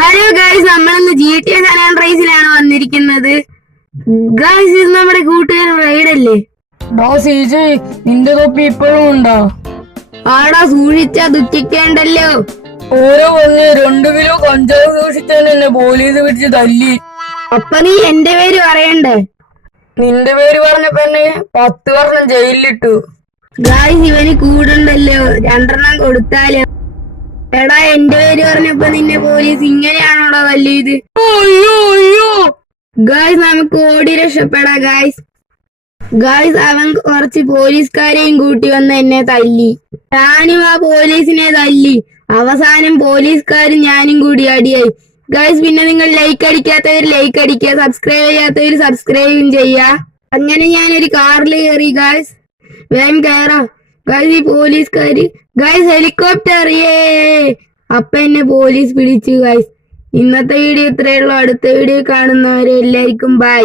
Hello guys, നമ്മളിന്ന് GTA San ആൻഡ്രിയസിലാണ് വന്നിരിക്കുന്നത്. Guys, ഇത് നമ്മുടെ കൂട്ടുകാരൻ റൈഡ് അല്ലേ? നിന്റെ തൊപ്പി ഇപ്പോഴും ഉണ്ടോ? ആടാ, സൂക്ഷിച്ചാ ദുഃഖിക്കേണ്ടല്ലോ. ഓരോ പറഞ്ഞ് 2 കിലോ കഞ്ചാവ് സൂക്ഷിച്ചാൽ എന്നെ പോലീസ് പിടിച്ച് തല്ലി. അപ്പൊ നീ എന്റെ പേര് പറയണ്ടേ? നിന്റെ പേര് പറഞ്ഞപ്പോ എന്നെ 10 വർഷം ജയിലിലിട്ടു. ഗൈസ്, ഇവന് കൂടുണ്ടല്ലോ, 2 കൊടുത്താലോ. എടാ, എന്റെ പേര് പറഞ്ഞപ്പോ നിന്നെ പോലീസ് ഇങ്ങനെയാണോടാ തല്ലിയത്? അയ്യോ ഗൈസ്, നമുക്ക് ഓടി രക്ഷപ്പെടാ. ഗൈസ്, അവൻ കുറച്ച് പോലീസുകാരെയും കൂട്ടി വന്ന് എന്നെ തല്ലി. ഞാനും ആ പോലീസിനെ തല്ലി. അവസാനം പോലീസുകാരും ഞാനും കൂടി അടിയായി. ഗൈസ്, പിന്നെ നിങ്ങൾ ലൈക്ക് അടിക്കാത്തവർ ലൈക്ക് അടിക്കുക, സബ്സ്ക്രൈബ് ചെയ്യാത്തവർ സബ്സ്ക്രൈബും ചെയ്യാ. അങ്ങനെ ഞാനൊരു കാറിൽ കയറി. ഗൈസ്, വേഗം കയറാം. ഗൈസ്, ഈ പോലീസുകാര്. Guys, helicopter. അപ്പൊ എന്നെ പോലീസ് പിടിച്ചു. ഗൈസ്, ഇന്നത്തെ വീഡിയോ ഇത്രയേ ഉള്ളൂ. അടുത്ത വീഡിയോ കാണുന്നവരെ എല്ലാവർക്കും ബൈ.